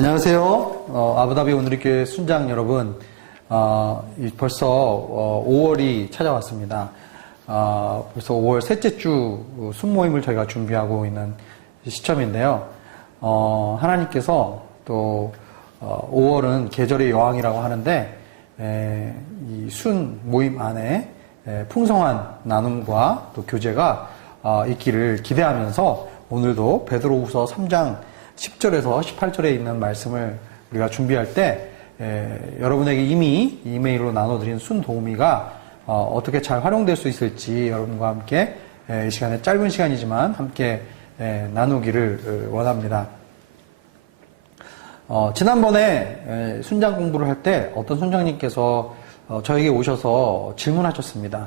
안녕하세요. 아부다비 오누리교회 순장 여러분. 벌써 5월이 찾아왔습니다. 벌써 5월 셋째 주 순모임을 저희가 준비하고 있는 시점인데요. 하나님께서 또 5월은 계절의 여왕이라고 하는데 이 순모임 안에 풍성한 나눔과 또 교제가 있기를 기대하면서 오늘도 베드로후서 3장 10절에서 18절에 있는 말씀을 우리가 준비할 때 여러분에게 이미 이메일로 나눠드린 순도우미가 어떻게 잘 활용될 수 있을지 여러분과 함께 이 시간에 짧은 시간이지만 함께 나누기를 원합니다. 지난번에 순장 공부를 할 때 어떤 순장님께서 저에게 오셔서 질문하셨습니다.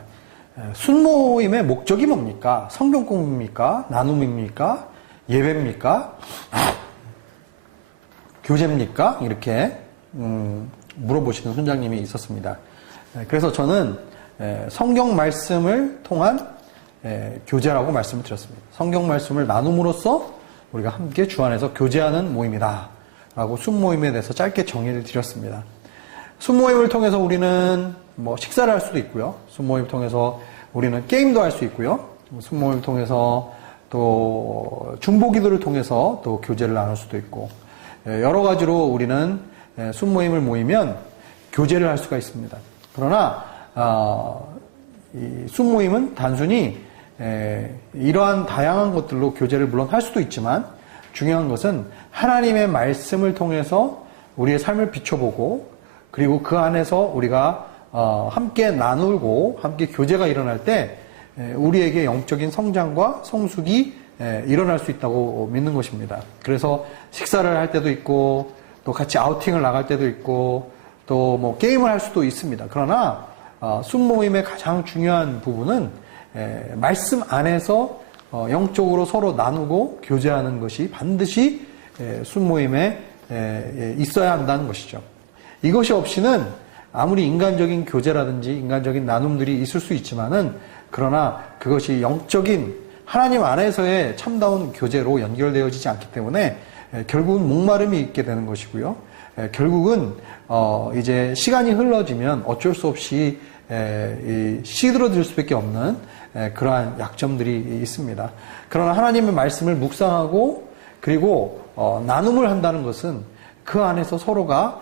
순모임의 목적이 뭡니까? 성경 공부입니까? 나눔입니까? 예배입니까? 교제입니까? 이렇게 물어보시는 순장님이 있었습니다. 그래서 저는 성경 말씀을 통한 교제라고 말씀을 드렸습니다. 성경 말씀을 나눔으로써 우리가 함께 주 안에서 교제하는 모임이다 라고 순모임에 대해서 짧게 정의를 드렸습니다. 순모임을 통해서 우리는 식사를 할 수도 있고요. 순모임을 통해서 우리는 게임도 할 수 있고요. 순모임을 통해서 또 중보기도를 통해서 또 교제를 나눌 수도 있고 여러 가지로 우리는 순모임을 모이면 교제를 할 수가 있습니다. 그러나 이 순모임은 단순히 이러한 다양한 것들로 교제를 물론 할 수도 있지만 중요한 것은 하나님의 말씀을 통해서 우리의 삶을 비춰보고 그리고 그 안에서 우리가 함께 나누고 함께 교제가 일어날 때 우리에게 영적인 성장과 성숙이 일어날 수 있다고 믿는 것입니다. 그래서 식사를 할 때도 있고 또 같이 아우팅을 나갈 때도 있고 또 게임을 할 수도 있습니다. 그러나 순모임의 가장 중요한 부분은 말씀 안에서 영적으로 서로 나누고 교제하는 것이 반드시 순모임에 있어야 한다는 것이죠. 이것이 없이는 아무리 인간적인 교제라든지 인간적인 나눔들이 있을 수 있지만은 그러나 그것이 영적인 하나님 안에서의 참다운 교제로 연결되어지지 않기 때문에 결국은 목마름이 있게 되는 것이고요. 결국은 이제 시간이 흘러지면 어쩔 수 없이 시들어질 수밖에 없는 그러한 약점들이 있습니다. 그러나 하나님의 말씀을 묵상하고 그리고 나눔을 한다는 것은 그 안에서 서로가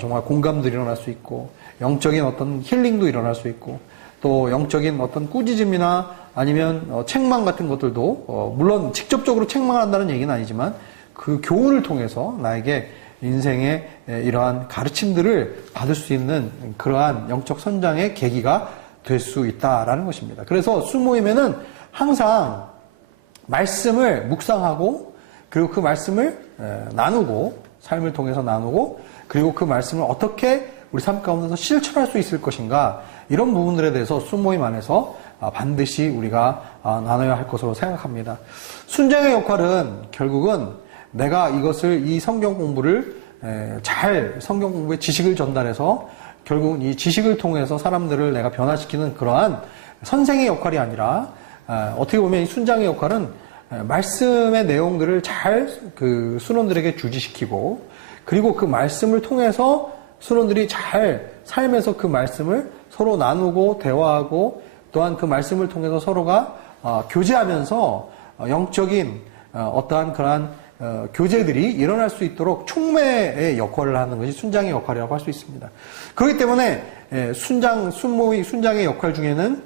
정말 공감도 일어날 수 있고 영적인 어떤 힐링도 일어날 수 있고 또 영적인 어떤 꾸짖음이나 아니면 책망 같은 것들도 물론 직접적으로 책망을 한다는 얘기는 아니지만 그 교훈을 통해서 나에게 인생의 이러한 가르침들을 받을 수 있는 그러한 영적 선장의 계기가 될 수 있다라는 것입니다. 그래서 순모임에는 항상 말씀을 묵상하고 그리고 그 말씀을 나누고 삶을 통해서 나누고 그리고 그 말씀을 어떻게 우리 삶 가운데서 실천할 수 있을 것인가 이런 부분들에 대해서 순모임 안에서 반드시 우리가 나눠야 할 것으로 생각합니다. 순장의 역할은 결국은 내가 이 성경 공부를 잘 성경 공부의 지식을 전달해서 결국은 이 지식을 통해서 사람들을 내가 변화시키는 그러한 선생의 역할이 아니라 어떻게 보면 이 순장의 역할은 말씀의 내용들을 잘 그 순원들에게 주지시키고 그리고 그 말씀을 통해서 순원들이 잘 삶에서 그 말씀을 서로 나누고 대화하고 또한 그 말씀을 통해서 서로가 교제하면서 영적인 어떠한 그러한 교제들이 일어날 수 있도록 촉매의 역할을 하는 것이 순장의 역할이라고 할 수 있습니다. 그렇기 때문에 순장의 역할 중에는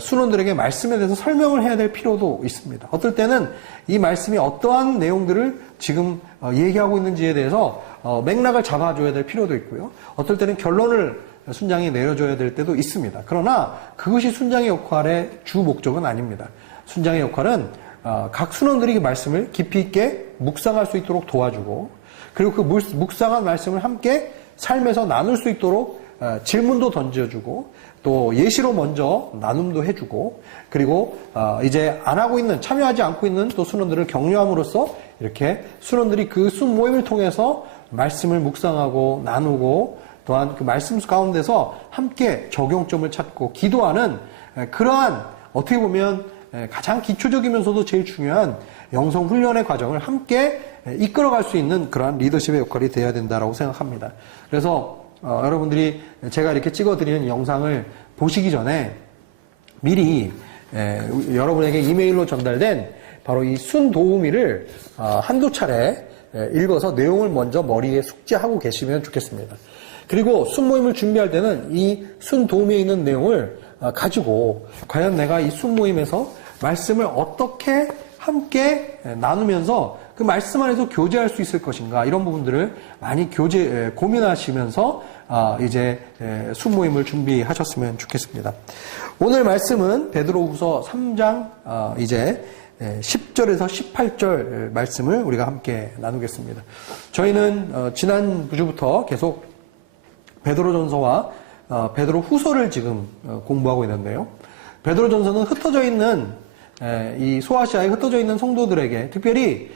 순원들에게 말씀에 대해서 설명을 해야 될 필요도 있습니다. 어떨 때는 이 말씀이 어떠한 내용들을 지금 얘기하고 있는지에 대해서 맥락을 잡아줘야 될 필요도 있고요. 어떨 때는 결론을 순장이 내려줘야 될 때도 있습니다. 그러나 그것이 순장의 역할의 주 목적은 아닙니다. 순장의 역할은 각 순원들이 그 말씀을 깊이 있게 묵상할 수 있도록 도와주고 그리고 그 묵상한 말씀을 함께 삶에서 나눌 수 있도록 질문도 던져주고 또 예시로 먼저 나눔도 해주고 그리고 이제 안 하고 있는 참여하지 않고 있는 또 순원들을 격려함으로써 이렇게 순원들이 그 순모임을 통해서 말씀을 묵상하고 나누고 또한 그 말씀 가운데서 함께 적용점을 찾고 기도하는 그러한 어떻게 보면 가장 기초적이면서도 제일 중요한 영성 훈련의 과정을 함께 이끌어갈 수 있는 그러한 리더십의 역할이 되어야 된다라고 생각합니다. 그래서 여러분들이 제가 이렇게 찍어드리는 영상을 보시기 전에 미리 여러분에게 이메일로 전달된 바로 이 순도우미를 한두 차례 읽어서 내용을 먼저 머리에 숙지하고 계시면 좋겠습니다. 그리고 순모임을 준비할 때는 이 순도우미에 있는 내용을 가지고 과연 내가 이 순모임에서 말씀을 어떻게 함께 나누면서 그 말씀 안에서 교제할 수 있을 것인가, 이런 부분들을 많이 고민하시면서 이제 순모임을 준비하셨으면 좋겠습니다. 오늘 말씀은 베드로후서 3장 이제 10절에서 18절 말씀을 우리가 함께 나누겠습니다. 저희는 지난 주부터 계속 베드로전서와 베드로후서를 지금 공부하고 있는데요. 베드로전서는 흩어져 있는 이 소아시아에 흩어져 있는 성도들에게, 특별히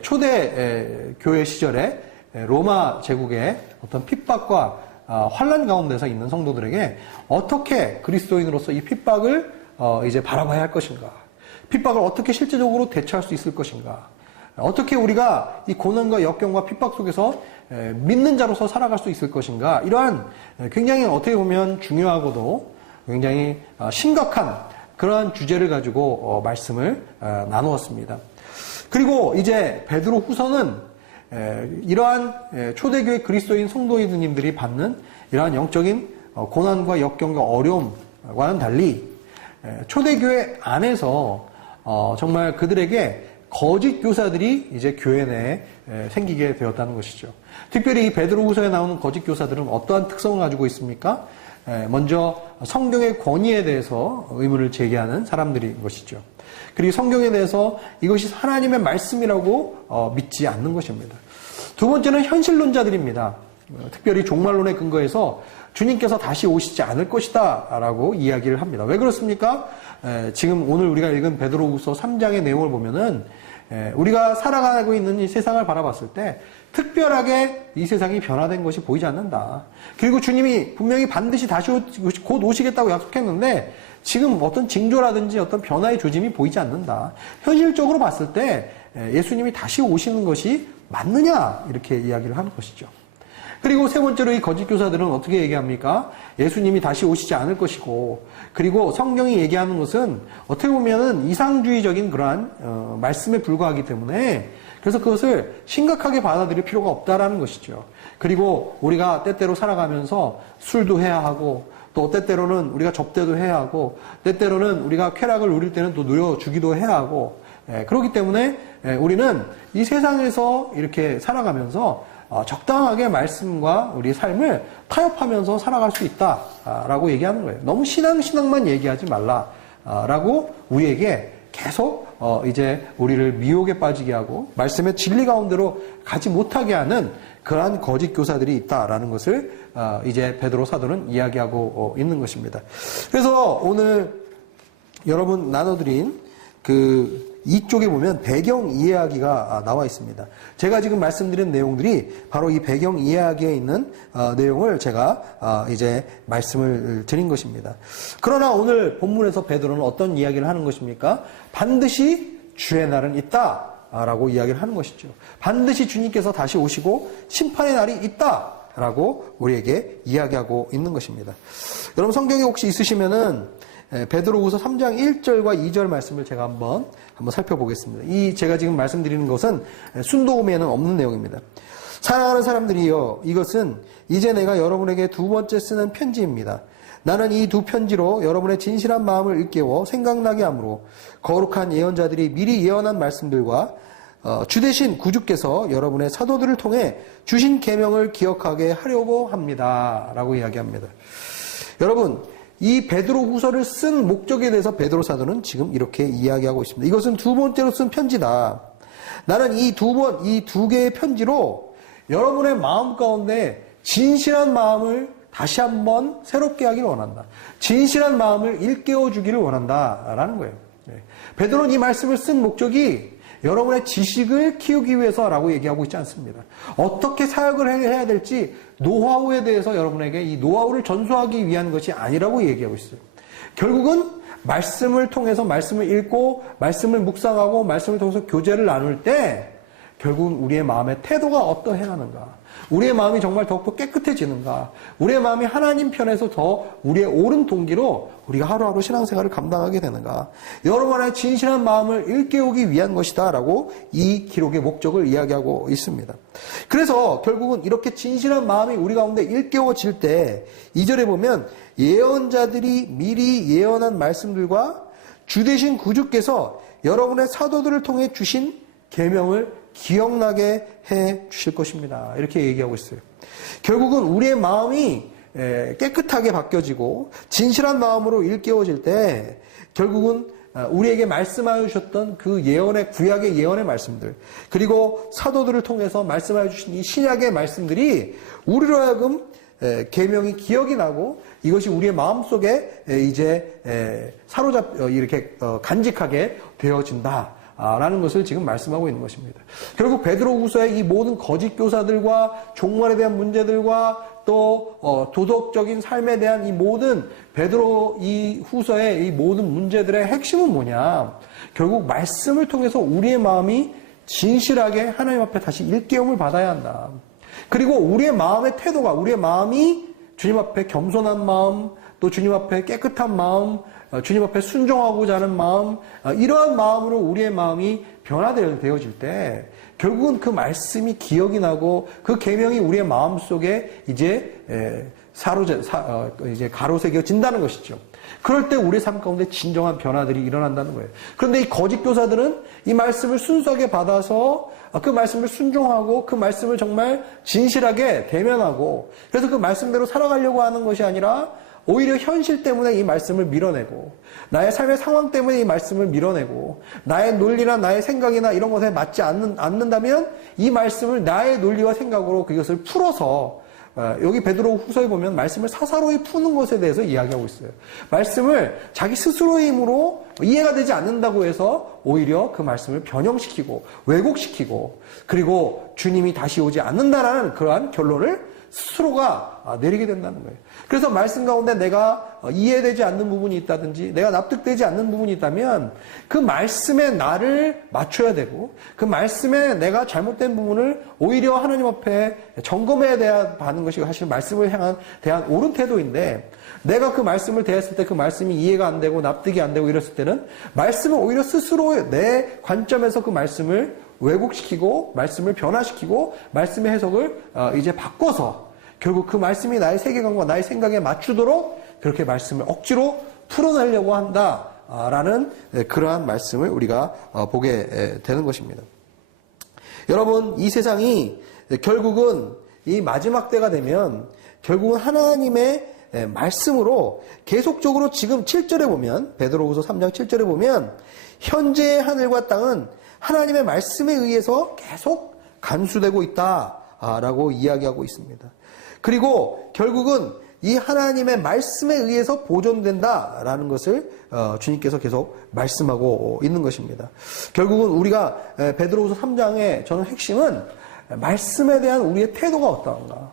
초대 교회 시절에 로마 제국의 어떤 핍박과 환난 가운데서 있는 성도들에게 어떻게 그리스도인으로서 이 핍박을 이제 바라봐야 할 것인가, 핍박을 어떻게 실제적으로 대처할 수 있을 것인가, 어떻게 우리가 이 고난과 역경과 핍박 속에서 믿는 자로서 살아갈 수 있을 것인가, 이러한 굉장히 어떻게 보면 중요하고도 굉장히 심각한 그러한 주제를 가지고 말씀을 나누었습니다. 그리고 이제 베드로 후서는 이러한 초대교회 그리스도인 성도님들이 받는 이러한 영적인 고난과 역경과 어려움과는 달리 초대교회 안에서 정말 그들에게 거짓 교사들이 이제 교회 내에 생기게 되었다는 것이죠. 특별히 이 베드로후서에 나오는 거짓 교사들은 어떠한 특성을 가지고 있습니까? 먼저 성경의 권위에 대해서 의문을 제기하는 사람들인 것이죠. 그리고 성경에 대해서 이것이 하나님의 말씀이라고 믿지 않는 것입니다. 두 번째는 현실론자들입니다. 특별히 종말론에 근거해서 주님께서 다시 오시지 않을 것이다 라고 이야기를 합니다. 왜 그렇습니까? 지금 오늘 우리가 읽은 베드로후서 3장의 내용을 보면은 우리가 살아가고 있는 이 세상을 바라봤을 때 특별하게 이 세상이 변화된 것이 보이지 않는다. 그리고 주님이 분명히 반드시 다시 곧 오시겠다고 약속했는데 지금 어떤 징조라든지 어떤 변화의 조짐이 보이지 않는다. 현실적으로 봤을 때 예수님이 다시 오시는 것이 맞느냐, 이렇게 이야기를 하는 것이죠. 그리고 세 번째로 이 거짓 교사들은 어떻게 얘기합니까? 예수님이 다시 오시지 않을 것이고, 그리고 성경이 얘기하는 것은 어떻게 보면은 이상주의적인 그러한 말씀에 불과하기 때문에, 그래서 그것을 심각하게 받아들일 필요가 없다라는 것이죠. 그리고 우리가 때때로 살아가면서 술도 해야 하고, 또 때때로는 우리가 접대도 해야 하고, 때때로는 우리가 쾌락을 누릴 때는 또 누려주기도 해야 하고, 그렇기 때문에 우리는 이 세상에서 이렇게 살아가면서 적당하게 말씀과 우리 삶을 타협하면서 살아갈 수 있다라고 얘기하는 거예요. 너무 신앙만 얘기하지 말라라고 우리에게 계속 이제 우리를 미혹에 빠지게 하고 말씀의 진리 가운데로 가지 못하게 하는 그러한 거짓 교사들이 있다라는 것을 이제 베드로 사도는 이야기하고 있는 것입니다. 그래서 오늘 여러분 나눠드린 이쪽에 보면 배경 이야기가 나와 있습니다. 제가 지금 말씀드린 내용들이 바로 이 배경 이야기에 있는 내용을 제가 이제 말씀을 드린 것입니다. 그러나 오늘 본문에서 베드로는 어떤 이야기를 하는 것입니까? 반드시 주의 날은 있다라고 이야기를 하는 것이죠. 반드시 주님께서 다시 오시고 심판의 날이 있다라고 우리에게 이야기하고 있는 것입니다. 여러분 성경에 혹시 있으시면은 베드로후서 3장 1절과 2절 말씀을 제가 한번 살펴보겠습니다. 제가 지금 말씀드리는 것은 순도음에는 없는 내용입니다. 사랑하는 사람들이여, 이것은 이제 내가 여러분에게 두 번째 쓰는 편지입니다. 나는 이 두 편지로 여러분의 진실한 마음을 일깨워 생각나게 하므로 거룩한 예언자들이 미리 예언한 말씀들과 주 대신 구주께서 여러분의 사도들을 통해 주신 계명을 기억하게 하려고 합니다. 라고 이야기합니다. 여러분, 이 베드로후서를 쓴 목적에 대해서 베드로 사도는 지금 이렇게 이야기하고 있습니다. 이것은 두 번째로 쓴 편지다. 나는 이 두 개의 편지로 여러분의 마음 가운데 진실한 마음을 다시 한번 새롭게 하기를 원한다. 진실한 마음을 일깨워 주기를 원한다라는 거예요. 베드로는 이 말씀을 쓴 목적이 여러분의 지식을 키우기 위해서라고 얘기하고 있지 않습니다. 어떻게 사역을 해야 될지 노하우에 대해서 여러분에게 이 노하우를 전수하기 위한 것이 아니라고 얘기하고 있어요. 결국은 말씀을 통해서 말씀을 읽고 말씀을 묵상하고 말씀을 통해서 교제를 나눌 때 결국은 우리의 마음의 태도가 어떠해야 하는가? 우리의 마음이 정말 더욱더 깨끗해지는가? 우리의 마음이 하나님 편에서 더 우리의 옳은 동기로 우리가 하루하루 신앙생활을 감당하게 되는가? 여러분의 진실한 마음을 일깨우기 위한 것이다 라고 이 기록의 목적을 이야기하고 있습니다. 그래서 결국은 이렇게 진실한 마음이 우리 가운데 일깨워질 때 2절에 보면 예언자들이 미리 예언한 말씀들과 주되신 구주께서 여러분의 사도들을 통해 주신 계명을 기억나게 해 주실 것입니다. 이렇게 얘기하고 있어요. 결국은 우리의 마음이 깨끗하게 바뀌어지고 진실한 마음으로 일깨워질 때 결국은 우리에게 말씀하여 주셨던 그 예언의 구약의 예언의 말씀들 그리고 사도들을 통해서 말씀하여 주신 이 신약의 말씀들이 우리로 하여금 계명이 기억이 나고 이것이 우리의 마음속에 이제 이렇게 간직하게 되어진다. 라는 것을 지금 말씀하고 있는 것입니다. 결국 베드로후서의 이 모든 거짓 교사들과 종말에 대한 문제들과 또 도덕적인 삶에 대한 이 모든 베드로 이 후서의 이 모든 문제들의 핵심은 뭐냐? 결국 말씀을 통해서 우리의 마음이 진실하게 하나님 앞에 다시 일깨움을 받아야 한다. 그리고 우리의 마음의 태도가 우리의 마음이 주님 앞에 겸손한 마음, 또 주님 앞에 깨끗한 마음, 주님 앞에 순종하고자 하는 마음, 이러한 마음으로 우리의 마음이 변화되어질 때 결국은 그 말씀이 기억이 나고 그 계명이 우리의 마음 속에 이제 이제 가로새겨진다는 것이죠. 그럴 때 우리 삶 가운데 진정한 변화들이 일어난다는 거예요. 그런데 이 거짓 교사들은 이 말씀을 순수하게 받아서 그 말씀을 순종하고 그 말씀을 정말 진실하게 대면하고 그래서 그 말씀대로 살아가려고 하는 것이 아니라 오히려 현실 때문에 이 말씀을 밀어내고 나의 삶의 상황 때문에 이 말씀을 밀어내고 나의 논리나 나의 생각이나 이런 것에 맞지 않는다면 이 말씀을 나의 논리와 생각으로 그것을 풀어서 여기 베드로 후서에 보면 말씀을 사사로이 푸는 것에 대해서 이야기하고 있어요. 말씀을 자기 스스로의 힘으로 이해가 되지 않는다고 해서 오히려 그 말씀을 변형시키고 왜곡시키고 그리고 주님이 다시 오지 않는다라는 그러한 결론을 스스로가 내리게 된다는 거예요. 그래서 말씀 가운데 내가 이해되지 않는 부분이 있다든지 내가 납득되지 않는 부분이 있다면 그 말씀에 나를 맞춰야 되고 그 말씀에 내가 잘못된 부분을 오히려 하나님 앞에 점검해야 하는 것이 사실 말씀을 대한 옳은 태도인데 내가 그 말씀을 대했을 때 그 말씀이 이해가 안 되고 납득이 안 되고 이랬을 때는 말씀을 오히려 스스로 내 관점에서 그 말씀을 왜곡시키고 말씀을 변화시키고 말씀의 해석을 이제 바꿔서 결국 그 말씀이 나의 세계관과 나의 생각에 맞추도록 그렇게 말씀을 억지로 풀어내려고 한다라는 그러한 말씀을 우리가 보게 되는 것입니다. 여러분, 이 세상이 결국은 이 마지막 때가 되면 결국은 하나님의 말씀으로 계속적으로 지금 7절에 보면 베드로후서 3장 7절에 보면 현재의 하늘과 땅은 하나님의 말씀에 의해서 계속 간수되고 있다라고 이야기하고 있습니다. 그리고 결국은 이 하나님의 말씀에 의해서 보존된다라는 것을 주님께서 계속 말씀하고 있는 것입니다. 결국은 우리가 베드로후서 3장의 저는 핵심은 말씀에 대한 우리의 태도가 어떠한가?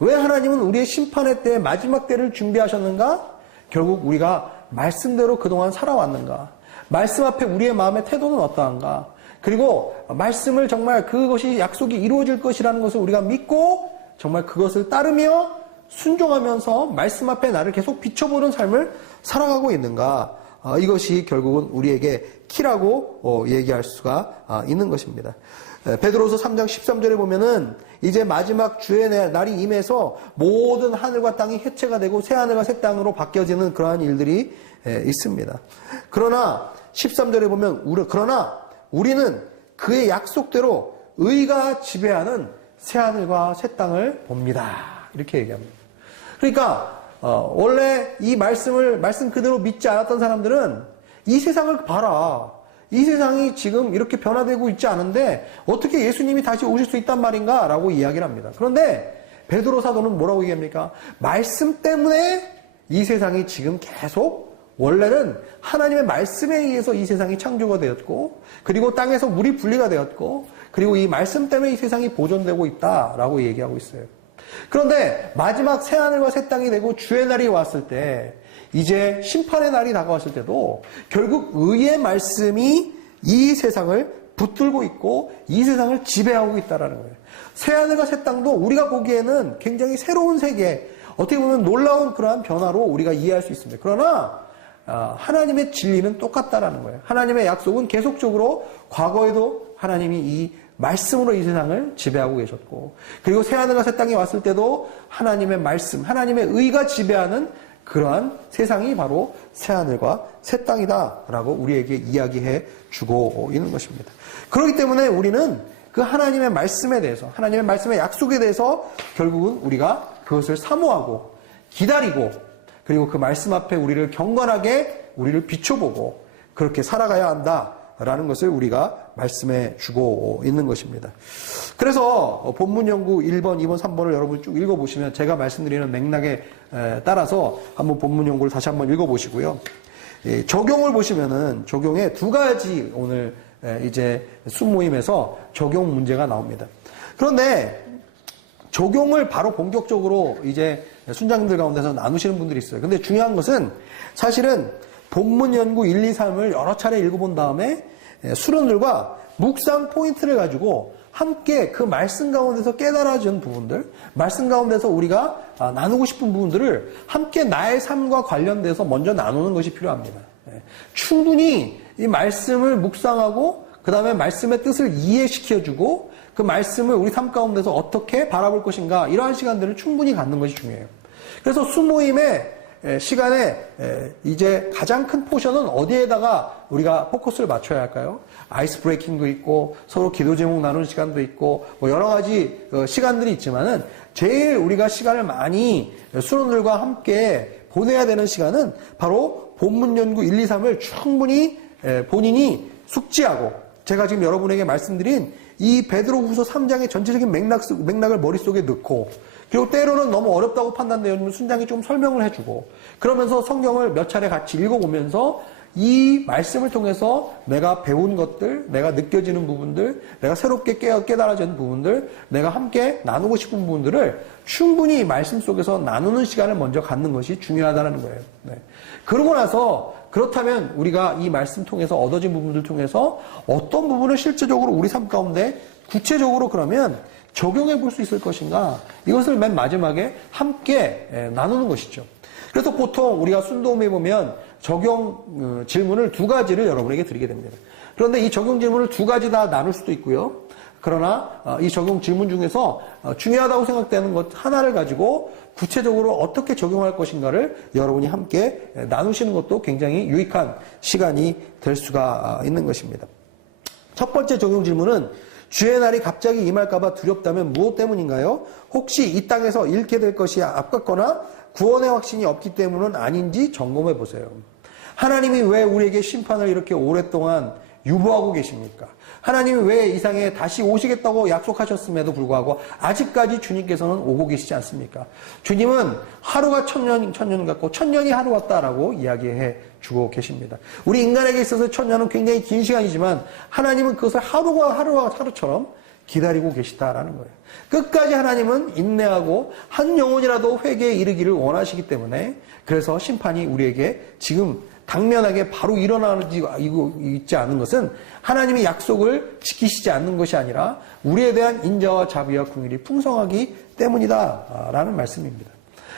왜 하나님은 우리의 심판의 때 마지막 때를 준비하셨는가? 결국 우리가 말씀대로 그동안 살아왔는가? 말씀 앞에 우리의 마음의 태도는 어떠한가? 그리고 말씀을 정말 그것이 약속이 이루어질 것이라는 것을 우리가 믿고 정말 그것을 따르며 순종하면서 말씀 앞에 나를 계속 비춰보는 삶을 살아가고 있는가? 이것이 결국은 우리에게 키라고 얘기할 수가 있는 것입니다. 베드로서 3장 13절에 보면은 이제 마지막 주의 날이 임해서 모든 하늘과 땅이 해체가 되고 새 하늘과 새 땅으로 바뀌어지는 그러한 일들이 있습니다. 그러나 13절에 보면 그러나 우리는 그의 약속대로 의가 지배하는 새 하늘과 새 땅을 봅니다. 이렇게 얘기합니다. 그러니까 원래 이 말씀 그대로 믿지 않았던 사람들은 이 세상을 봐라. 이 세상이 지금 이렇게 변화되고 있지 않은데 어떻게 예수님이 다시 오실 수 있단 말인가? 라고 이야기를 합니다. 그런데 베드로 사도는 뭐라고 얘기합니까? 말씀 때문에 이 세상이 지금 계속 원래는 하나님의 말씀에 의해서 이 세상이 창조가 되었고 그리고 땅에서 물이 분리가 되었고 그리고 이 말씀 때문에 이 세상이 보존되고 있다라고 얘기하고 있어요. 그런데 마지막 새 하늘과 새 땅이 되고 주의 날이 왔을 때 이제 심판의 날이 다가왔을 때도 결국 의의 말씀이 이 세상을 붙들고 있고 이 세상을 지배하고 있다라는 거예요. 새하늘과 새 땅도 우리가 보기에는 굉장히 새로운 세계, 어떻게 보면 놀라운 그러한 변화로 우리가 이해할 수 있습니다. 그러나 하나님의 진리는 똑같다라는 거예요. 하나님의 약속은 계속적으로 과거에도 하나님이 이 말씀으로 이 세상을 지배하고 계셨고, 그리고 새하늘과 새 땅이 왔을 때도 하나님의 말씀, 하나님의 의가 지배하는 그러한 세상이 바로 새하늘과 새 땅이다라고 우리에게 이야기해 주고 있는 것입니다. 그렇기 때문에 우리는 그 하나님의 말씀에 대해서, 하나님의 말씀의 약속에 대해서 결국은 우리가 그것을 사모하고 기다리고, 그리고 그 말씀 앞에 우리를 경건하게 우리를 비춰보고 그렇게 살아가야 한다라는 것을 우리가 말씀해 주고 있는 것입니다. 그래서 본문 연구 1번, 2번, 3번을 여러분 쭉 읽어보시면 제가 말씀드리는 맥락에 따라서 한번 본문 연구를 다시 한번 읽어보시고요. 적용을 보시면은 적용에 두 가지 오늘 이제 순모임에서 적용 문제가 나옵니다. 그런데 적용을 바로 본격적으로 이제 순장님들 가운데서 나누시는 분들이 있어요. 근데 중요한 것은 사실은 본문 연구 1, 2, 3을 여러 차례 읽어본 다음에 수련들과 묵상 포인트를 가지고 함께 그 말씀 가운데서 깨달아진 부분들, 말씀 가운데서 우리가 나누고 싶은 부분들을 함께 나의 삶과 관련돼서 먼저 나누는 것이 필요합니다. 충분히 이 말씀을 묵상하고 그 다음에 말씀의 뜻을 이해시켜주고 그 말씀을 우리 삶 가운데서 어떻게 바라볼 것인가, 이러한 시간들을 충분히 갖는 것이 중요해요. 그래서 수모임의 시간에 이제 가장 큰 포션은 어디에다가 우리가 포커스를 맞춰야 할까요? 아이스 브레이킹도 있고 서로 기도 제목 나누는 시간도 있고 뭐 여러 가지 시간들이 있지만은 제일 우리가 시간을 많이 수련들과 함께 보내야 되는 시간은 바로 본문 연구 1, 2, 3을 충분히 본인이 숙지하고, 제가 지금 여러분에게 말씀드린 이 베드로후서 3장의 전체적인 맥락을 머릿속에 넣고, 그리고 때로는 너무 어렵다고 판단되면 순장이 좀 설명을 해주고, 그러면서 성경을 몇 차례 같이 읽어보면서 이 말씀을 통해서 내가 배운 것들, 내가 느껴지는 부분들, 내가 새롭게 깨달아지는 부분들, 내가 함께 나누고 싶은 부분들을 충분히 말씀 속에서 나누는 시간을 먼저 갖는 것이 중요하다는 거예요. 네. 그러고 나서 그렇다면 우리가 이 말씀 통해서 얻어진 부분들 통해서 어떤 부분을 실제적으로 우리 삶 가운데 구체적으로 그러면 적용해 볼 수 있을 것인가, 이것을 맨 마지막에 함께 나누는 것이죠. 그래서 보통 우리가 순도움에 보면 적용 질문을 두 가지를 여러분에게 드리게 됩니다. 그런데 이 적용 질문을 두 가지 다 나눌 수도 있고요. 그러나 이 적용 질문 중에서 중요하다고 생각되는 것 하나를 가지고 구체적으로 어떻게 적용할 것인가를 여러분이 함께 나누시는 것도 굉장히 유익한 시간이 될 수가 있는 것입니다. 첫 번째 적용 질문은 주의 날이 갑자기 임할까봐 두렵다면 무엇 때문인가요? 혹시 이 땅에서 잃게 될 것이 아깝거나 구원의 확신이 없기 때문은 아닌지 점검해 보세요. 하나님이 왜 우리에게 심판을 이렇게 오랫동안 유보하고 계십니까? 하나님이 왜 이 세상에 다시 오시겠다고 약속하셨음에도 불구하고 아직까지 주님께서는 오고 계시지 않습니까? 주님은 하루가 천년 같고 천년이 하루 같다라고 이야기해 주고 계십니다. 우리 인간에게 있어서 천년은 굉장히 긴 시간이지만 하나님은 그것을 하루처럼 기다리고 계시다라는 거예요. 끝까지 하나님은 인내하고 한 영혼이라도 회개에 이르기를 원하시기 때문에, 그래서 심판이 우리에게 지금 당면하게 바로 일어나고 있지 않은 것은 하나님이 약속을 지키시지 않는 것이 아니라 우리에 대한 인자와 자비와 긍휼이 풍성하기 때문이다라는 말씀입니다.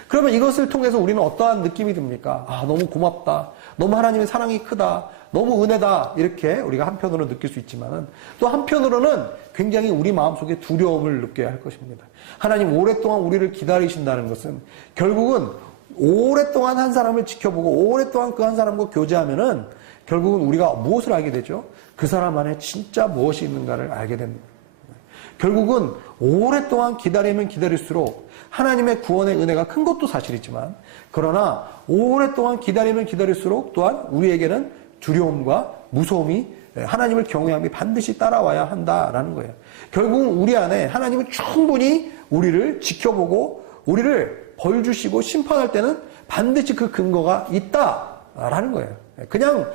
그러면 이것을 통해서 우리는 어떠한 느낌이 듭니까? 너무 고맙다, 너무 하나님의 사랑이 크다, 너무 은혜다, 이렇게 우리가 한편으로 느낄 수 있지만은 또 한편으로는 굉장히 우리 마음속에 두려움을 느껴야 할 것입니다. 하나님 오랫동안 우리를 기다리신다는 것은 결국은 오랫동안 한 사람을 지켜보고 오랫동안 그 한 사람과 교제하면은 결국은 우리가 무엇을 알게 되죠? 그 사람 안에 진짜 무엇이 있는가를 알게 됩니다. 결국은 오랫동안 기다리면 기다릴수록 하나님의 구원의 은혜가 큰 것도 사실이지만, 그러나 오랫동안 기다리면 기다릴수록 또한 우리에게는 두려움과 무서움이, 하나님을 경외함이 반드시 따라와야 한다라는 거예요. 결국은 우리 안에 하나님은 충분히 우리를 지켜보고 우리를 벌 주시고 심판할 때는 반드시 그 근거가 있다라는 거예요. 그냥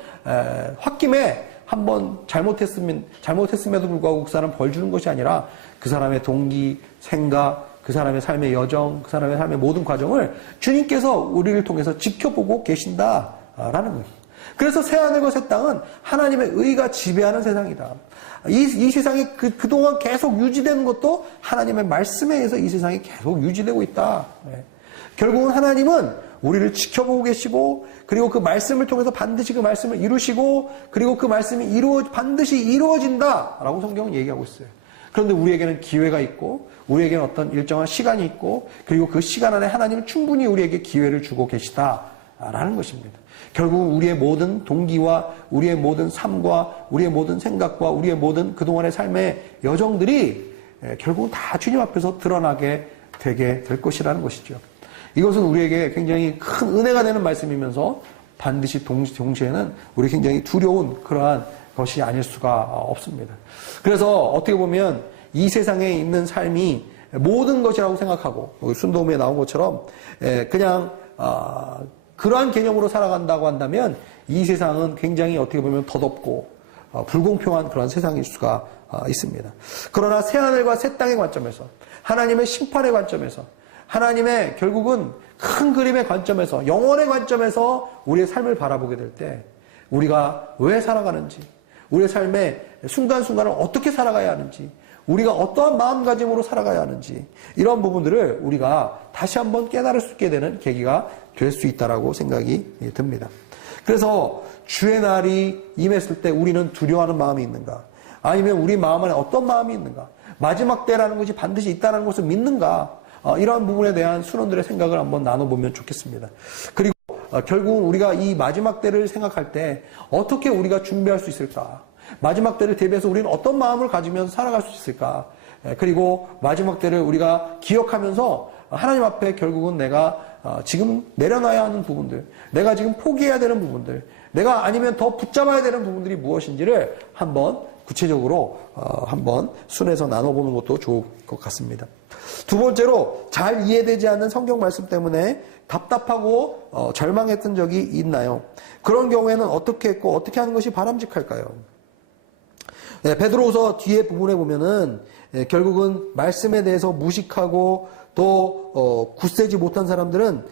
홧김에 한번 잘못했음에도 불구하고 그 사람 벌 주는 것이 아니라 그 사람의 동기, 생각, 그 사람의 삶의 여정, 그 사람의 삶의 모든 과정을 주님께서 우리를 통해서 지켜보고 계신다라는 거예요. 그래서 새하늘과 새 땅은 하나님의 의가 지배하는 세상이다. 이 세상이 그동안 계속 유지되는 것도 하나님의 말씀에 의해서 이 세상이 계속 유지되고 있다. 결국은 하나님은 우리를 지켜보고 계시고, 그리고 그 말씀을 통해서 반드시 그 말씀을 이루시고, 그리고 그 말씀이 반드시 이루어진다라고 성경은 얘기하고 있어요. 그런데 우리에게는 기회가 있고, 우리에게는 어떤 일정한 시간이 있고, 그리고 그 시간 안에 하나님은 충분히 우리에게 기회를 주고 계시다라는 것입니다. 결국 우리의 모든 동기와 우리의 모든 삶과 우리의 모든 생각과 우리의 모든 그동안의 삶의 여정들이 결국은 다 주님 앞에서 드러나게 되게 될 것이라는 것이죠. 이것은 우리에게 굉장히 큰 은혜가 되는 말씀이면서 반드시 동시에는 우리 굉장히 두려운 그러한 것이 아닐 수가 없습니다. 그래서 어떻게 보면 이 세상에 있는 삶이 모든 것이라고 생각하고, 순도음에 나온 것처럼 그냥 그러한 개념으로 살아간다고 한다면 이 세상은 굉장히 어떻게 보면 더덥고 불공평한 그런 세상일 수가 있습니다. 그러나 새하늘과 새 땅의 관점에서, 하나님의 심판의 관점에서, 하나님의 결국은 큰 그림의 관점에서, 영원의 관점에서 우리의 삶을 바라보게 될 때 우리가 왜 살아가는지, 우리의 삶의 순간순간을 어떻게 살아가야 하는지, 우리가 어떠한 마음가짐으로 살아가야 하는지, 이런 부분들을 우리가 다시 한번 깨달을 수 있게 되는 계기가 될 수 있다라고 생각이 듭니다. 그래서 주의 날이 임했을 때 우리는 두려워하는 마음이 있는가? 아니면 우리 마음 안에 어떤 마음이 있는가? 마지막 때라는 것이 반드시 있다는 것을 믿는가? 이러한 부분에 대한 순원들의 생각을 한번 나눠보면 좋겠습니다. 그리고 결국 우리가 이 마지막 때를 생각할 때 어떻게 우리가 준비할 수 있을까? 마지막 때를 대비해서 우리는 어떤 마음을 가지면서 살아갈 수 있을까? 그리고 마지막 때를 우리가 기억하면서 하나님 앞에 결국은 내가 지금 내려놔야 하는 부분들, 내가 지금 포기해야 되는 부분들, 내가 아니면 더 붙잡아야 되는 부분들이 무엇인지를 한번 구체적으로 한번 순에서 나눠보는 것도 좋을 것 같습니다. 두 번째로, 잘 이해되지 않는 성경 말씀 때문에 답답하고 절망했던 적이 있나요? 그런 경우에는 어떻게 했고 어떻게 하는 것이 바람직할까요? 베드로후서 뒤에 부분에 보면은 결국은 말씀에 대해서 무식하고 또 굳세지 못한 사람들은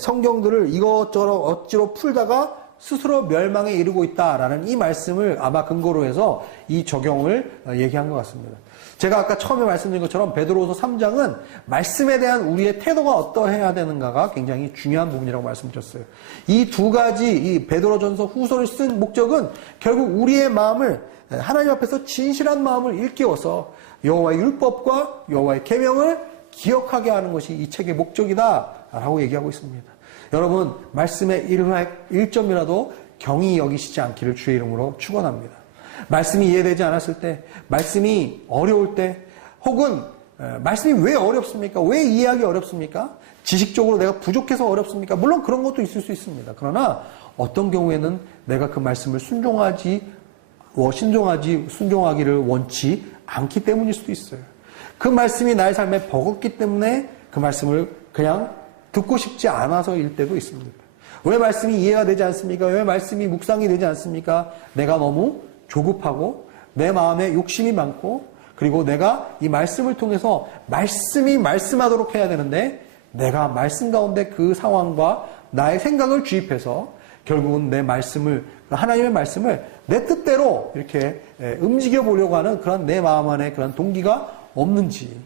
성경들을 이것저것 억지로 풀다가 스스로 멸망에 이르고 있다라는 이 말씀을 아마 근거로 해서 이 적용을 얘기한 것 같습니다. 제가 아까 처음에 말씀드린 것처럼 베드로후서 3장은 말씀에 대한 우리의 태도가 어떠해야 되는가가 굉장히 중요한 부분이라고 말씀드렸어요. 이 두 가지, 이 베드로전서 후서를 쓴 목적은 결국 우리의 마음을 하나님 앞에서 진실한 마음을 일깨워서 여호와의 율법과 여호와의 계명을 기억하게 하는 것이 이 책의 목적이다라고 얘기하고 있습니다. 여러분, 말씀의 1점이라도 경히 여기시지 않기를 주의 이름으로 축원합니다. 말씀이 이해되지 않았을 때, 말씀이 어려울 때, 혹은 말씀이 왜 어렵습니까? 왜 이해하기 어렵습니까? 지식적으로 내가 부족해서 어렵습니까? 물론 그런 것도 있을 수 있습니다. 그러나 어떤 경우에는 내가 그 말씀을 순종하기를 원치 않기 때문일 수도 있어요. 그 말씀이 나의 삶에 버겁기 때문에 그 말씀을 그냥 듣고 싶지 않아서일 때도 있습니다. 왜 말씀이 이해가 되지 않습니까? 왜 말씀이 묵상이 되지 않습니까? 내가 너무 조급하고 내 마음에 욕심이 많고, 그리고 내가 이 말씀을 통해서 말씀이 말씀하도록 해야 되는데 내가 말씀 가운데 그 상황과 나의 생각을 주입해서 결국은 내 말씀을, 하나님의 말씀을 내 뜻대로 이렇게 움직여 보려고 하는 그런 내 마음 안에 그런 동기가 없는지,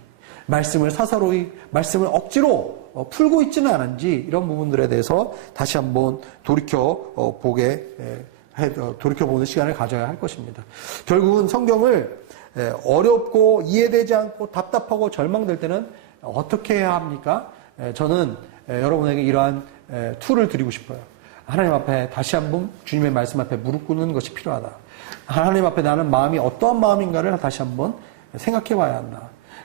말씀을 사사로이, 말씀을 억지로 풀고 있지는 않은지, 이런 부분들에 대해서 다시 한번 돌이켜보는 시간을 가져야 할 것입니다. 결국은 성경을 어렵고 이해되지 않고 답답하고 절망될 때는 어떻게 해야 합니까? 저는 여러분에게 이러한 툴을 드리고 싶어요. 하나님 앞에 다시 한번 주님의 말씀 앞에 무릎 꿇는 것이 필요하다. 하나님 앞에 나는 마음이 어떠한 마음인가를 다시 한번 생각해 봐야 한다.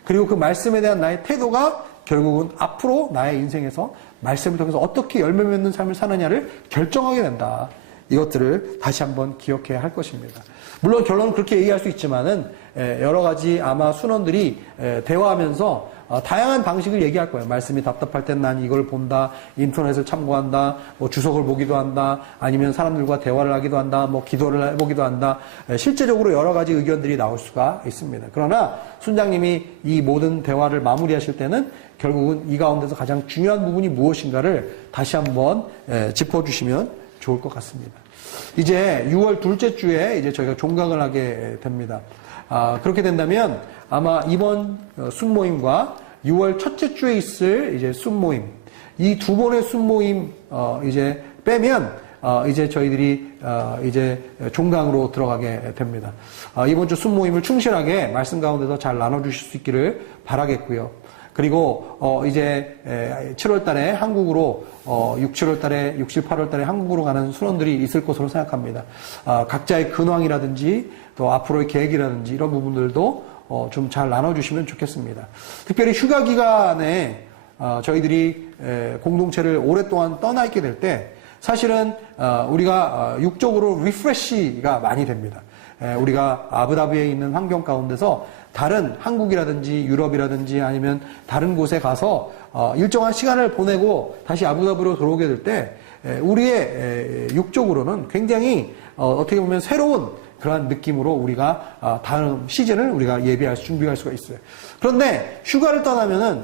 그리고 그 말씀에 대한 나의 태도가 결국은 앞으로 나의 인생에서 말씀을 통해서 어떻게 열매 맺는 삶을 사느냐를 결정하게 된다. 이것들을 다시 한번 기억해야 할 것입니다. 물론 결론은 그렇게 얘기할 수 있지만은 여러 가지 아마 순원들이 대화하면서 다양한 방식을 얘기할 거예요. 말씀이 답답할 땐 난 이걸 본다, 인터넷을 참고한다, 뭐 주석을 보기도 한다, 아니면 사람들과 대화를 하기도 한다, 뭐 기도를 해보기도 한다. 실제적으로 여러 가지 의견들이 나올 수가 있습니다. 그러나 순장님이 이 모든 대화를 마무리하실 때는 결국은 이 가운데서 가장 중요한 부분이 무엇인가를 다시 한번 짚어주시면 좋을 것 같습니다. 이제 6월 둘째 주에 이제 저희가 종강을 하게 됩니다. 그렇게 된다면 아마 이번 순모임과 6월 첫째 주에 있을 이제 순모임, 이 두 번의 순모임 이제 빼면 이제 저희들이 이제 종강으로 들어가게 됩니다. 이번 주 순모임을 충실하게 말씀 가운데서 잘 나눠주실 수 있기를 바라겠고요. 그리고 이제 7월 달에 한국으로 6, 7월 달에 6, 7, 8월 달에 한국으로 가는 순원들이 있을 것으로 생각합니다. 각자의 근황이라든지 또 앞으로의 계획이라든지 이런 부분들도 좀 잘 나눠주시면 좋겠습니다. 특별히 휴가 기간에 저희들이 공동체를 오랫동안 떠나 있게 될 때 사실은 우리가 육적으로 리프레시가 많이 됩니다. 우리가 아부다비에 있는 환경 가운데서 다른 한국이라든지 유럽이라든지 아니면 다른 곳에 가서 일정한 시간을 보내고 다시 아부다비로 들어오게 될 때 우리의 육적으로는 굉장히 어떻게 보면 새로운 그러한 느낌으로 우리가 다음 시즌을 우리가 준비할 수가 있어요. 그런데 휴가를 떠나면은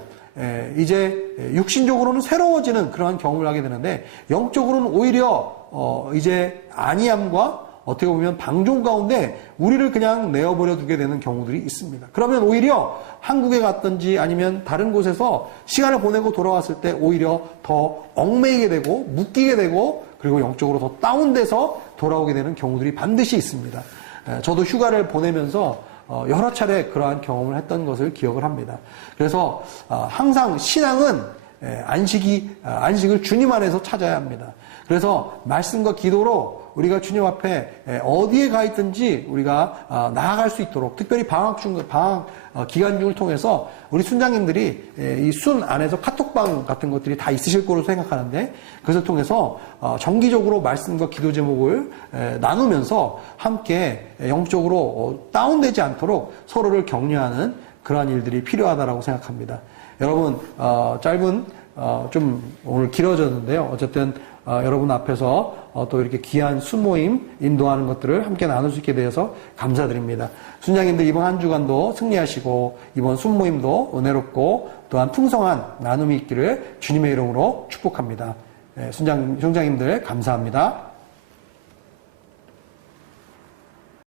이제 육신적으로는 새로워지는 그러한 경험을 하게 되는데 영적으로는 오히려 이제 안이함과 어떻게 보면 방종 가운데 우리를 그냥 내어버려 두게 되는 경우들이 있습니다. 그러면 오히려 한국에 갔든지 아니면 다른 곳에서 시간을 보내고 돌아왔을 때 오히려 더 얽매이게 되고 묶이게 되고 그리고 영적으로 더 다운돼서 돌아오게 되는 경우들이 반드시 있습니다. 저도 휴가를 보내면서 여러 차례 그러한 경험을 했던 것을 기억을 합니다. 그래서 항상 신앙은 안식을 주님 안에서 찾아야 합니다. 그래서 말씀과 기도로 우리가 주님 앞에 어디에 가 있든지 우리가 나아갈 수 있도록 특별히 방학 기간 중을 통해서 우리 순장님들이 이 순 안에서 카톡방 같은 것들이 다 있으실 거로 생각하는데 그것을 통해서 정기적으로 말씀과 기도 제목을 나누면서 함께 영적으로 다운되지 않도록 서로를 격려하는 그러한 일들이 필요하다라고 생각합니다. 여러분 짧은 좀 오늘 길어졌는데요. 어쨌든 여러분 앞에서 또 이렇게 귀한 수모임 인도하는 것들을 함께 나눌 수 있게 되어서 감사드립니다. 순장님들 이번 한 주간도 승리하시고 이번 순모임도 은혜롭고 또한 풍성한 나눔이 있기를 주님의 이름으로 축복합니다. 순장님들 감사합니다.